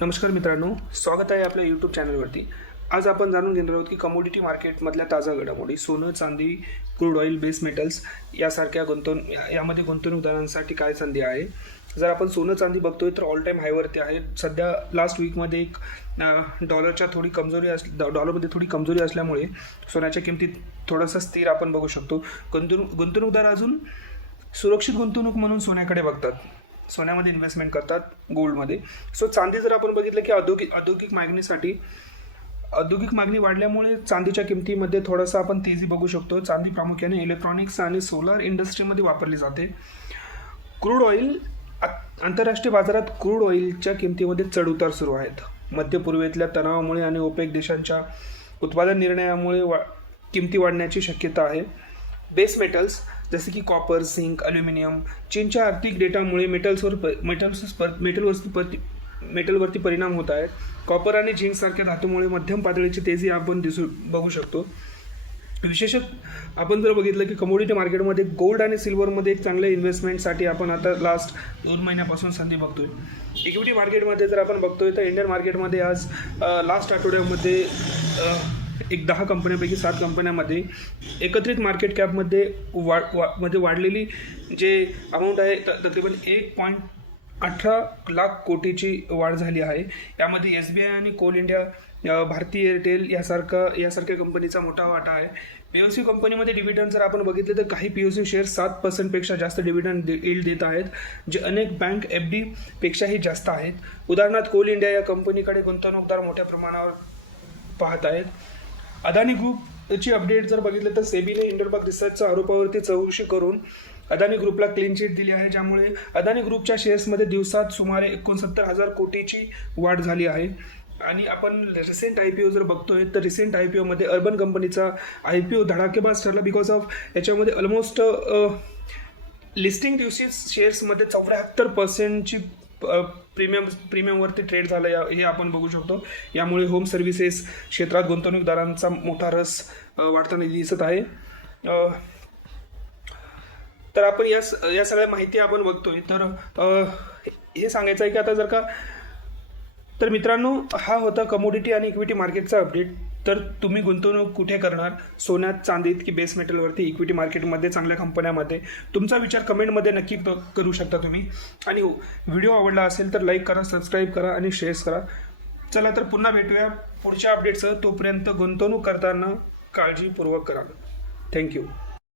नमस्कार मित्रांनो, स्वागत आहे आपल्या यूट्यूब चॅनलवरती. आज आपण जाणून घेणार आहोत की कमोडिटी मार्केटमधल्या ताजा घडामोडी, सोनं, चांदी, क्रूड ऑइल, बेस मेटल्स यासारख्या यामध्ये गुंतवणूकदारांसाठी काय संधी आहे. जर आपण सोनं चांदी बघतोय तर ऑल टाईम हायवरती आहे. सध्या लास्ट वीकमध्ये एक डॉलरमध्ये थोडी कमजोरी असल्यामुळे सोन्याच्या किमतीत थोडंसं स्थिर आपण बघू शकतो. गुंतवणूकदार अजून सुरक्षित गुंतवणूक म्हणून सोन्याकडे बघतात, सोन्यामध्ये इन्व्हेस्टमेंट करतात, गोल्डमध्ये. सो चांदी जर आपण बघितलं की औद्योगिक मागणी वाढल्यामुळे चांदीच्या किमतीमध्ये थोडासा आपण तेजी बघू शकतो. चांदी प्रामुख्याने इलेक्ट्रॉनिक्स आणि सोलार इंडस्ट्रीमध्ये वापरली जाते. क्रूड ऑइल, आंतरराष्ट्रीय बाजारात क्रूड ऑइलच्या किमतीमध्ये चढउतार सुरू आहेत. मध्य पूर्वेतल्या तणावामुळे आणि ओपेक देशांच्या उत्पादन निर्णयामुळे किमती वाढण्याची शक्यता आहे. बेस मेटल्स जसे की कॉपर, झिंक, ॲल्युमिनियम, चीनच्या आर्थिक डेटामुळे मेटलवरती परिणाम होत आहेत. कॉपर आणि झिंक सारख्या धातूमुळे मध्यम पातळीची तेजी आपण बघू शकतो. विशेषतः आपण जर बघितलं की कमोडिटी मार्केटमध्ये गोल्ड आणि सिल्वरमध्ये एक चांगल्या इन्व्हेस्टमेंटसाठी आपण आता लास्ट 2 महिन्यापासून संधी बघतोय. इक्विटी मार्केटमध्ये जर आपण बघतोय तर इंडियन मार्केटमध्ये आज लास्ट आठवड्यामध्ये एक 10 कंपन्यांपैकी 7 कंपन्यांमध्ये एकत्रित मार्केट कॅपमध्ये वाढलेली जे अमाऊंट आहे तकरीबन 1.18 लाख कोटीची वाढ झाली आहे. यामध्ये SBI आणि कोल इंडिया, भारती एअरटेल यासारख्या कंपनीचा मोठा वाटा आहे. POC कंपनीमध्ये डिव्हिडंड जर आपण बघितले तर काही POC शेअर 7% जास्त डिव्हिडंड यील्ड देत आहेत, जे अनेक बँक FD पेक्षाही जास्त आहेत. उदाहरणार्थ कोल इंडिया या कंपनीकडे गुंतवणूकदार मोठ्या प्रमाणावर पाहत आहेत. अदानी ग्रुपची अपडेट जर बघितलं तर सेबीने हिंडनबर्ग रिसर्चच्या आरोपावरती चौकशी करून अदानी ग्रुपला क्लीन चिट दिली आहे, ज्यामुळे अदानी ग्रुपच्या शेअर्समध्ये दिवसात सुमारे 69,000 कोटीची वाढ झाली आहे. आणि आपण रिसेंट IPO जर बघतोय तर रिसेंट IPOमध्ये अर्बन कंपनीचा IPO धडाकेबाज ठरला. बिकॉज ऑफ याच्यामध्ये ऑलमोस्ट लिस्टिंग दिवशी शेअर्समध्ये 74% प्रीमियमवरती ट्रेड झालं हे आपण बघू शकतो. यामुळे होम सर्व्हिसेस क्षेत्रात गुंतवणूकदारांचा मोठा रस वाढताना दिसत आहे. तर आपण या सगळ्या माहिती आपण बघतोय तर हे सांगायचं आहे की आता जर का तर मित्रांनो, हा होता कमोडिटी आणि इक्विटी मार्केटचा अपडेट. तर तुम्ही गुंतवणूक कुठे करणार, सोन्यात, चांदीत की बेस मेटलवरती, इक्विटी मार्केटमध्ये, चांगल्या कंपन्यामध्ये? तुमचा विचार कमेंटमध्ये नक्की करू शकता तुम्ही. आणि व्हिडिओ आवडला असेल तर लाईक करा, सबस्क्राईब करा आणि शेअर करा. चला तर पुन्हा भेटूया पुढच्या अपडेटसह. तोपर्यंत गुंतवणूक करताना काळजीपूर्वक करा. थँक्यू.